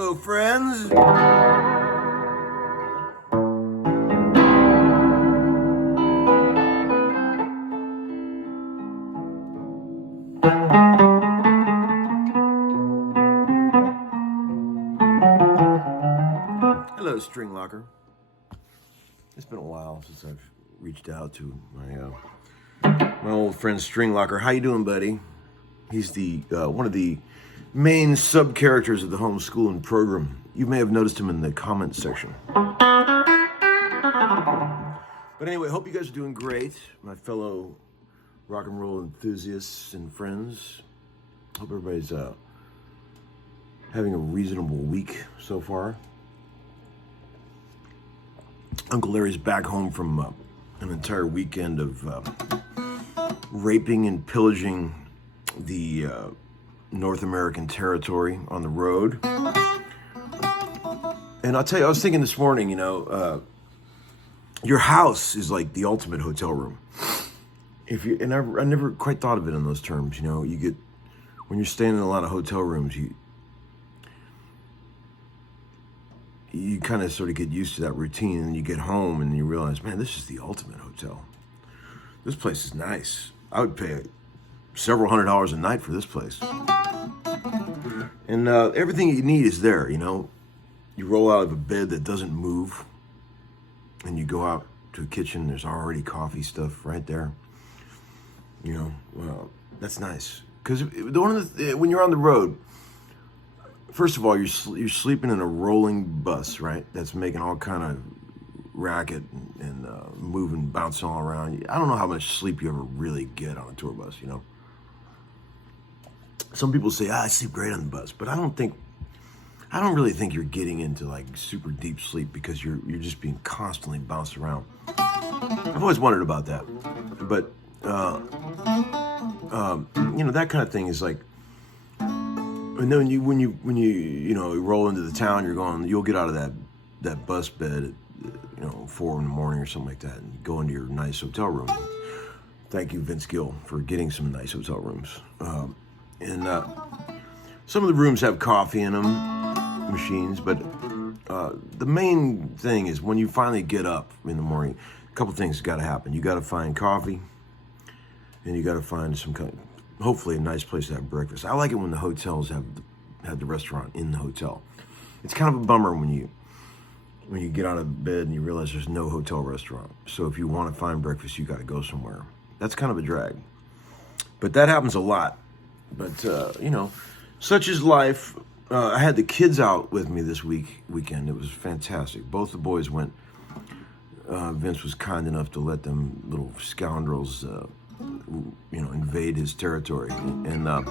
Hello, friends. Hello, String Locker. It's been a while since I've reached out to my old friend String Locker. How you doing, buddy? He's the one of the main sub-characters of the Homeskoolin program. You may have noticed him in the comments section. But anyway, hope you guys are doing great, my fellow rock and roll enthusiasts and friends. Hope everybody's having a reasonable week so far. Uncle Larry's back home from an entire weekend of raping and pillaging the North American territory on the road. And I'll tell you, I was thinking this morning, your house is like the ultimate hotel room. I never quite thought of it in those terms. You get, when you're staying in a lot of hotel rooms, you kind of sort of get used to that routine, and you get home and you realize, man, this is the ultimate hotel. This place is nice. I would pay several $100s a night for this place. And everything you need is there, You roll out of a bed that doesn't move, and you go out to a kitchen, there's already coffee stuff right there. Well, that's nice. Because when you're on the road, first of all, you're sleeping in a rolling bus, right? That's making all kind of racket and moving, bouncing all around. I don't know how much sleep you ever really get on a tour bus, Some people say, I sleep great on the bus, but I don't really think you're getting into like super deep sleep, because you're just being constantly bounced around. I've always wondered about that, but that kind of thing is like. And then when you roll into the town, you'll get out of that bus bed at 4 a.m. or something like that, and go into your nice hotel room. Thank you, Vince Gill, for getting some nice hotel rooms. And some of the rooms have coffee in them, machines, but the main thing is when you finally get up in the morning, a couple things got to happen. You got to find coffee, and you got to find hopefully a nice place to have breakfast. I like it when the hotels have the restaurant in the hotel. It's kind of a bummer when you get out of bed and you realize there's no hotel restaurant. So if you want to find breakfast, you got to go somewhere. That's kind of a drag. But that happens a lot. But such is life. I had the kids out with me this weekend. It was fantastic. Both the boys went. Vince was kind enough to let them little scoundrels invade his territory. And, I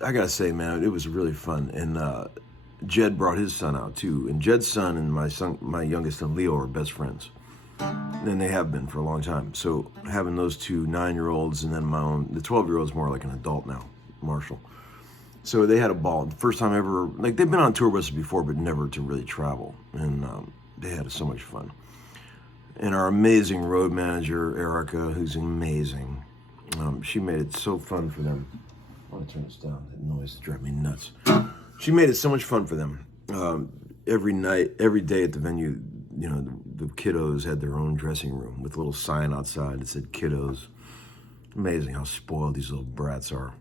gotta say, man, it was really fun. And Jedd brought his son out too. And Jedd's son and my youngest son, Leo, are best friends. And they have been for a long time. So having those two 9-year-olds, and then the 12-year-old's more like an adult now, Marshall. So they had a ball. First time ever, like they've been on tour buses before, but never to really travel. And they had so much fun. And our amazing road manager, Erica, who's amazing, she made it so fun for them. I want to turn this down. That noise drives me nuts. She made it so much fun for them. Every night, every day at the venue, the kiddos had their own dressing room with a little sign outside that said kiddos. Amazing how spoiled these little brats are.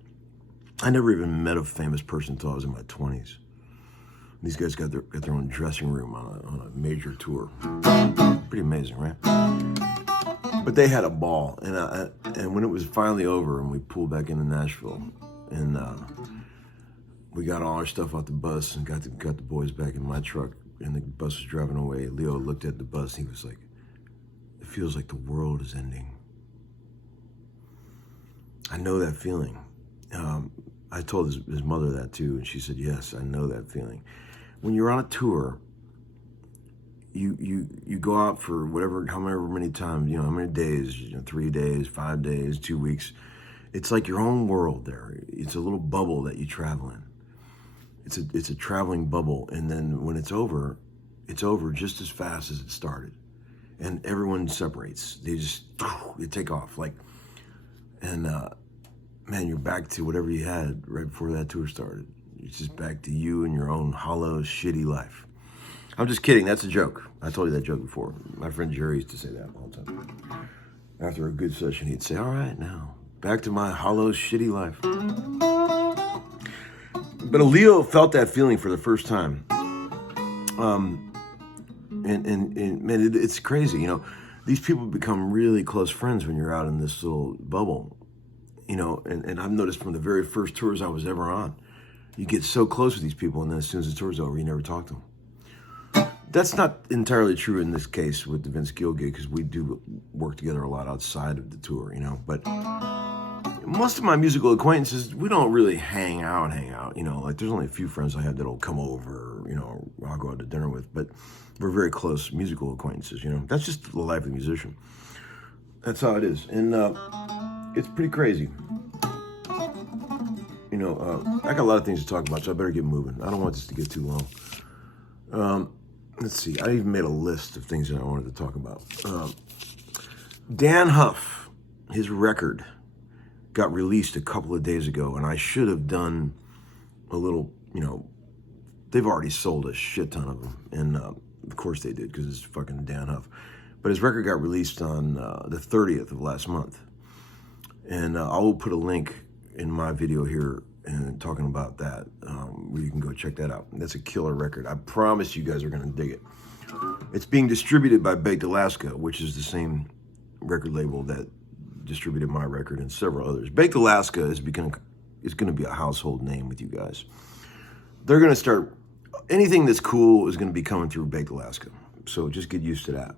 I never even met a famous person until I was in my 20s. These guys got their own dressing room on a major tour. Pretty amazing, right? But they had a ball, and when it was finally over and we pulled back into Nashville, and we got all our stuff off the bus and got the boys back in my truck, and the bus was driving away. Leo looked at the bus and he was like, "It feels like the world is ending." I know that feeling. I told his mother that too, and she said, "Yes, I know that feeling." When you're on a tour, you go out for however many times, how many days, 3 days, 5 days, 2 weeks. It's like your own world there. It's a little bubble that you travel in. It's a traveling bubble, and then when it's over just as fast as it started, and everyone separates. They take off and man, you're back to whatever you had right before that tour started. It's just back to you and your own hollow, shitty life. I'm just kidding. That's a joke. I told you that joke before. My friend Jerry used to say that all the time. After a good session, he'd say, all right, now, back to my hollow, shitty life. But a Leo felt that feeling for the first time. And man, it's crazy. You know, these people become really close friends when you're out in this little bubble. You know, and I've noticed from the very first tours I was ever on, you get so close with these people, and then as soon as the tour's over, you never talk to them. That's not entirely true in this case with the Vince Gill gig, because we do work together a lot outside of the tour, you know. But most of my musical acquaintances, we don't really hang out, you know. Like, there's only a few friends I have that'll come over, you know, I'll go out to dinner with, but we're very close musical acquaintances, you know. That's just the life of a musician. That's how it is. And it's pretty crazy. You know, I got a lot of things to talk about, so I better get moving. I don't want this to get too long. Let's see. I even made a list of things that I wanted to talk about. Dann Huff, his record, got released a couple of days ago, and I should have done a little, you know, they've already sold a shit ton of them, and of course they did, because it's fucking Dann Huff. But his record got released on the 30th of last month. And I will put a link in my video here and talking about that, where you can go check that out. That's a killer record. I promise you guys are going to dig it. It's being distributed by Baked Alaska, which is the same record label that distributed my record and several others. Baked Alaska is going to be a household name with you guys. They're going to start, anything that's cool is going to be coming through Baked Alaska. So just get used to that.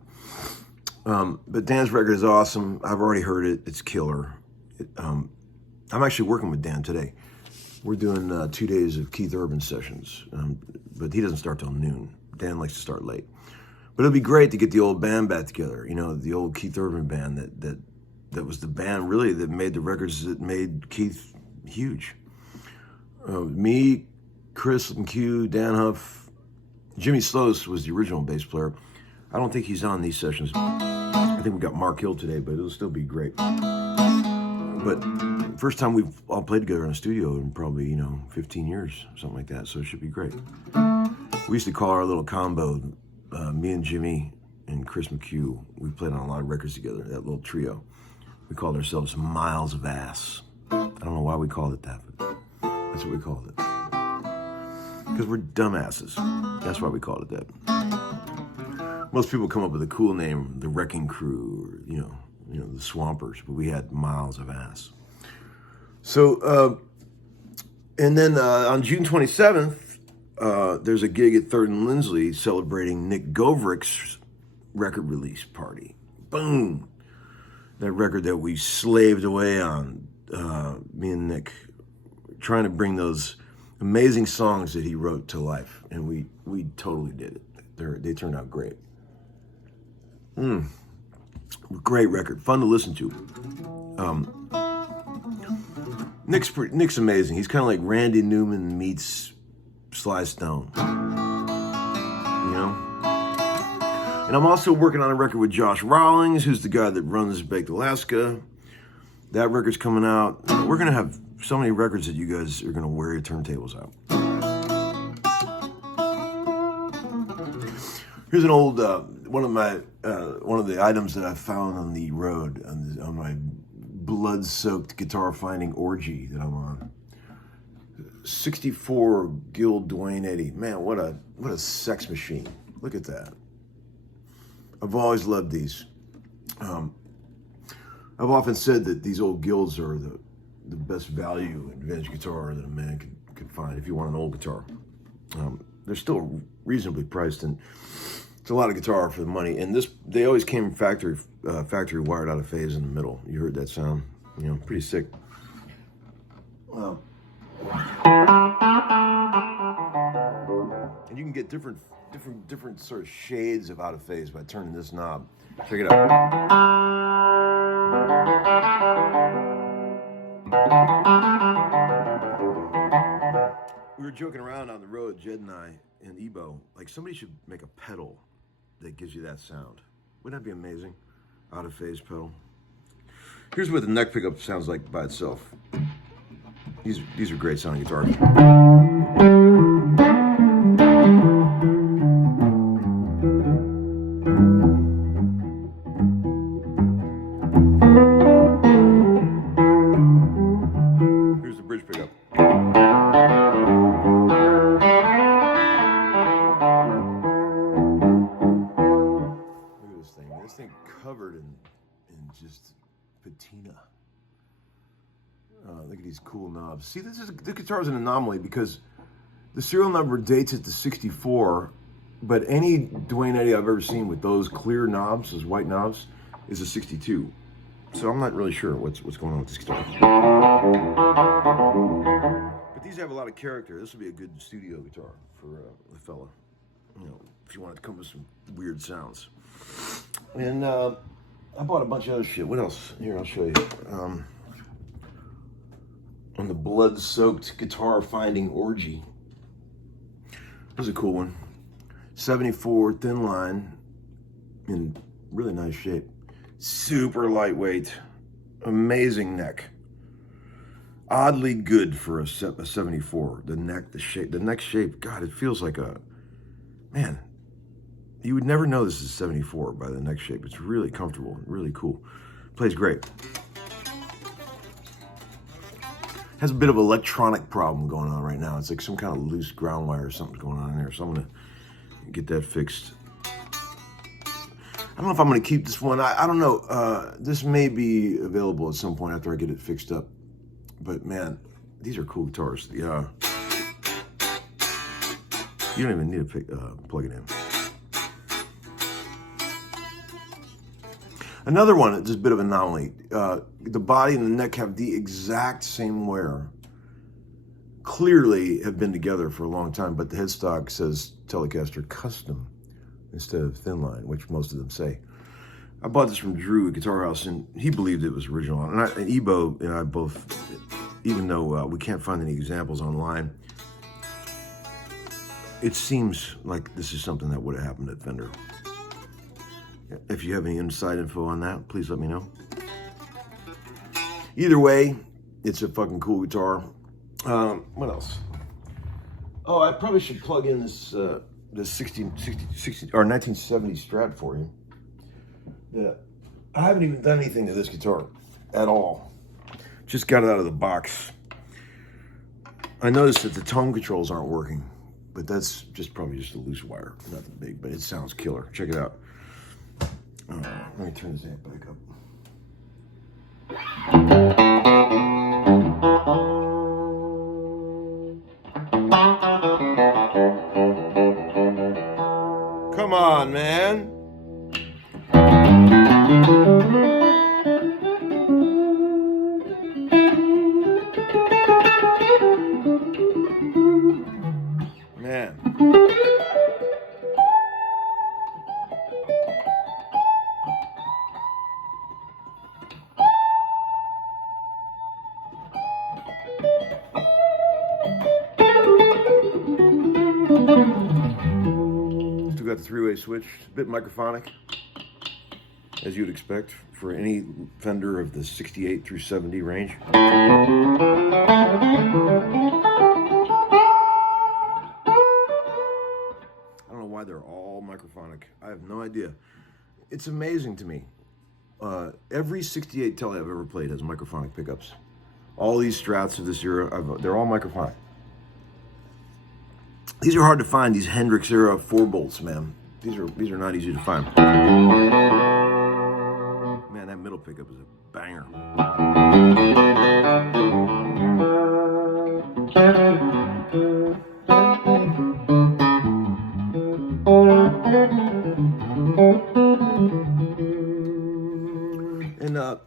But Dan's record is awesome. I've already heard it. It's killer. I'm actually working with Dan today. We're doing 2 days of Keith Urban sessions, but he doesn't start till noon. Dan likes to start late. But it'll be great to get the old band back together. You know, the old Keith Urban band that was the band really that made the records that made Keith huge. Me, Chris McHugh, Dann Huff, Jimmy Sloas was the original bass player. I don't think he's on these sessions. I think we got Mark Hill today, but it'll still be great. But first time we've all played together in a studio in probably, you know, 15 years, something like that. So it should be great. We used to call our little combo, me and Jimmy and Chris McHugh. We played on a lot of records together, that little trio. We called ourselves Miles of Ass. I don't know why we called it that, but that's what we called it. Because we're dumbasses. That's why we called it that. Most people come up with a cool name, the Wrecking Crew, or, you know, the Swampers, but we had Miles of Ass. So, and then on June 27th, there's a gig at Third and Lindsley celebrating Nick Govrik's record release party. Boom! That record that we slaved away on, me and Nick, trying to bring those amazing songs that he wrote to life, and we totally did it. They turned out great. Great record, fun to listen to. Nick's amazing. He's kind of like Randy Newman meets Sly Stone, you know. And I'm also working on a record with Josh Rawlings, who's the guy that runs Baked Alaska. That record's coming out. We're gonna have so many records that you guys are gonna wear your turntables out. Here's an old one of the items that I found on the road on my blood-soaked guitar finding orgy that I'm on. 64 Guild Dwayne Eddy. Man, what a sex machine. Look at that. I've always loved these. I've often said that these old Guilds are the best value in vintage guitar that a man can find if you want an old guitar. They're still reasonably priced, and it's a lot of guitar for the money. And they always came factory wired out of phase in the middle. You heard that sound? You know, pretty sick. And you can get different sort of shades of out of phase by turning this knob. Check it out. We were joking around on the road, Jedd and I, and Ebo, like somebody should make a pedal that gives you that sound. Wouldn't that be amazing? Out of phase pedal. Here's what the neck pickup sounds like by itself. These are great sounding guitars. Here's the bridge pickup. Look at this thing. This thing covered in just patina. Look at these cool knobs. See, this guitar is an anomaly because the serial number dates it to 64, but any Duane Eddy I've ever seen with those clear knobs, those white knobs, is a 62. So I'm not really sure what's going on with this guitar. But these have a lot of character. This would be a good studio guitar for a fella, you know, if you wanted to come with some weird sounds. And I bought a bunch of other shit. What else? Here, I'll show you. On the blood-soaked guitar finding Orgy. This is a cool one. 74 thin line in really nice shape. Super lightweight, amazing neck. Oddly good for a 74. The neck, the neck shape, God, it feels like a, man, you would never know this is 74 by the neck shape. It's really comfortable, really cool. Plays great. Has a bit of an electronic problem going on right now. It's like some kind of loose ground wire or something's going on in there. So I'm gonna get that fixed. I don't know if I'm gonna keep this one. I don't know. This may be available at some point after I get it fixed up. But man, these are cool guitars. Yeah. You don't even need to plug it in. Another one, just a bit of an anomaly. The body and the neck have the exact same wear. Clearly have been together for a long time, but the headstock says Telecaster Custom instead of thin line, which most of them say. I bought this from Drew at Guitar House, and he believed it was original. And Ebo and I both, even though we can't find any examples online, it seems like this is something that would have happened at Fender. If you have any inside info on that, please let me know. Either way, it's a fucking cool guitar. What else? Oh, I probably should plug in this 1970 Strat for you. Yeah, I haven't even done anything to this guitar at all. Just got it out of the box. I noticed that the tone controls aren't working, but that's probably just a loose wire, nothing big, but it sounds killer. Check it out. Let me turn this amp back up. Come on, man. Man. Still got the three-way switch, a bit microphonic, as you'd expect for any Fender of the 68 through 70 range. I don't know why they're all microphonic. I have no idea. It's amazing to me. Every 68 Tele I've ever played has microphonic pickups. All these Strats of this era, they're all microphonic. These are hard to find, these Hendrix era 4-bolts, man. These are not easy to find. Man, that middle pickup is a banger. And I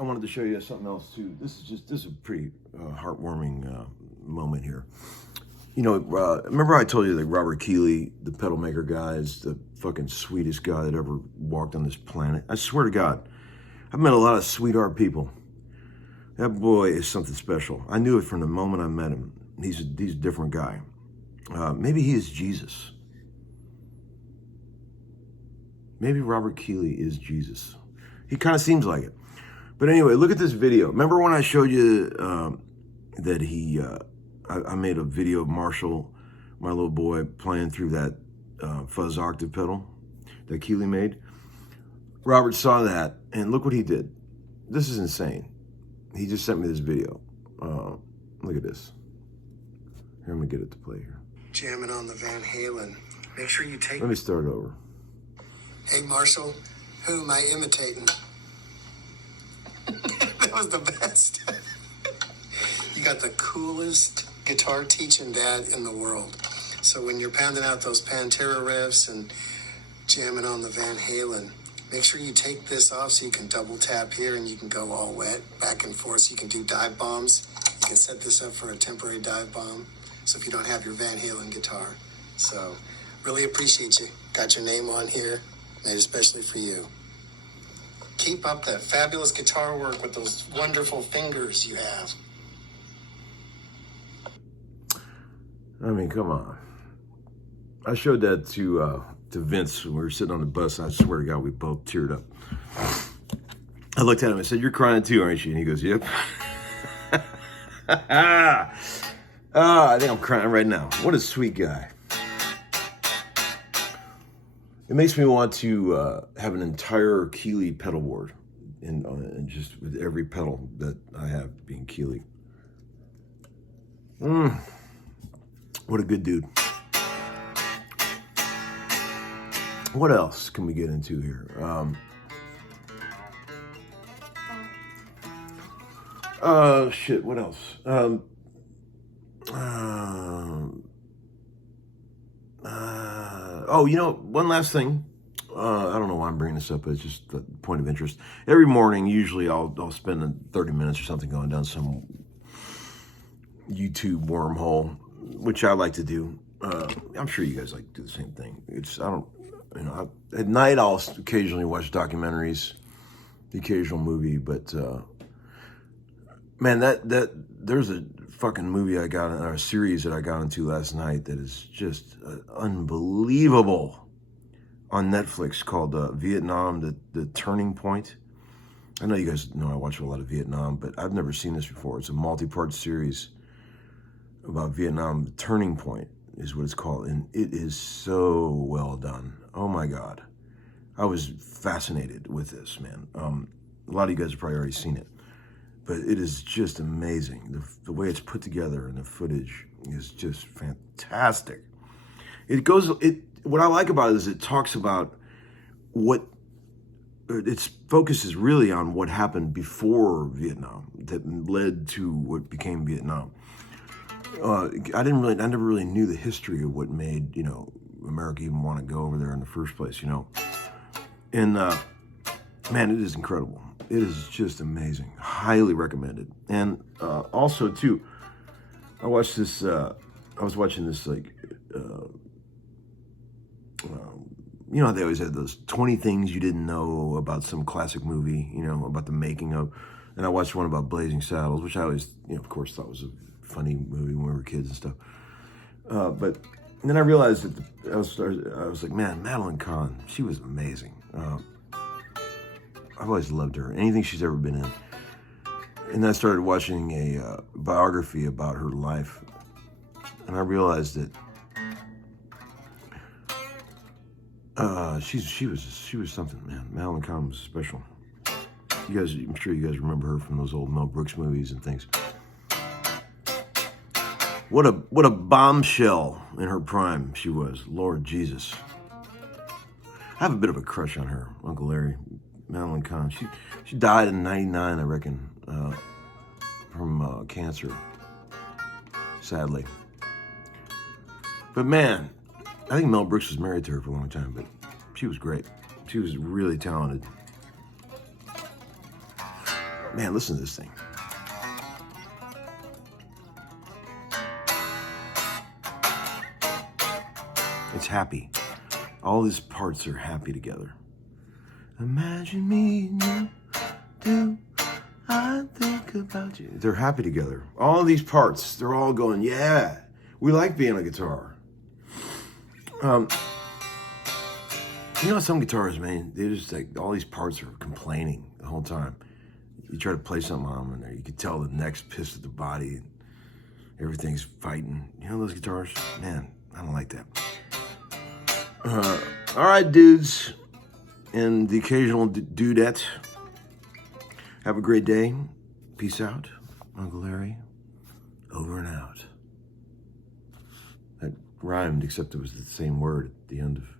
wanted to show you something else too. This is a pretty heartwarming moment here. You know, remember I told you that Robert Keeley, the pedal maker guy, is the fucking sweetest guy that ever walked on this planet. I swear to God, I've met a lot of sweetheart people. That boy is something special. I knew it from the moment I met him. He's a different guy. Maybe he is Jesus. Maybe Robert Keeley is Jesus. He kind of seems like it. But anyway, look at this video. Remember when I showed you that I made a video of Marshall, my little boy, playing through that fuzz octave pedal that Keeley made. Robert saw that, and look what he did. This is insane. He just sent me this video. Look at this. Here, I'm gonna get it to play here. Jamming on the Van Halen. Make sure you take... Let me start it over. Hey, Marshall, who am I imitating? That was the best. You got the coolest guitar teaching dad in the world. So when you're pounding out those Pantera riffs and jamming on the Van Halen, make sure you take this off so you can double tap here and you can go all wet back and forth. So you can do dive bombs. You can set this up for a temporary dive bomb. So if you don't have your Van Halen guitar. So really appreciate you. Got your name on here, made especially for you. Keep up that fabulous guitar work with those wonderful fingers you have. I mean, come on. I showed that to Vince when we were sitting on the bus. I swear to God, we both teared up. I looked at him and said, "You're crying too, aren't you?" And he goes, "Yep." I think I'm crying right now. What a sweet guy. It makes me want to have an entire Keeley pedal board, and just with every pedal that I have being Keeley. What a good dude. What else can we get into here? Shit, what else? One last thing. I don't know why I'm bringing this up, but it's just a point of interest. Every morning, usually I'll spend 30 minutes or something going down some YouTube wormhole, which I like to do. I'm sure you guys like to do the same thing. At night I'll occasionally watch documentaries, the occasional movie, but man, that there's a fucking movie or a series that I got into last night that is just unbelievable on Netflix called Vietnam, the Turning Point. I know you guys know I watch a lot of Vietnam, but I've never seen this before. It's a multi-part series about Vietnam. The Turning Point is what it's called, and it is so well done. Oh my God. I was fascinated with this, man. A lot of you guys have probably already seen it, but it is just amazing. The way it's put together and the footage is just fantastic. What I like about it is it talks about its focus is really on what happened before Vietnam that led to what became Vietnam. I never really knew the history of what made, America even want to go over there in the first place, And, man, it is incredible. It is just amazing. Highly recommended. And also, too, I was watching this, how they always had those 20 things you didn't know about some classic movie, about the making of. And I watched one about Blazing Saddles, which I always, of course, thought was a funny movie when we were kids and stuff. But then I realized that I was like, man, Madeline Kahn, she was amazing. I've always loved her, anything she's ever been in. And then I started watching a biography about her life, and I realized that she was something, man. Madeline Kahn was special. I'm sure you guys remember her from those old Mel Brooks movies and things. What a bombshell in her prime she was. Lord Jesus. I have a bit of a crush on her, Uncle Larry. Madeline Kahn. She died in 99, I reckon, from cancer, sadly. But man, I think Mel Brooks was married to her for a long time, but she was great. She was really talented. Man, listen to this thing. It's happy. All these parts are happy together. Imagine me, do I think about you. They're happy together. All these parts, they're all going, yeah, we like being a guitar. Some guitars, man, they just all these parts are complaining the whole time. You try to play something on them, and you can tell the neck's pissed at the body. everything's fighting. You know those guitars? Man, I don't like that. All right, dudes, and the occasional dudette. Have a great day. Peace out. Uncle Larry. Over and out. That rhymed, except it was the same word at the end of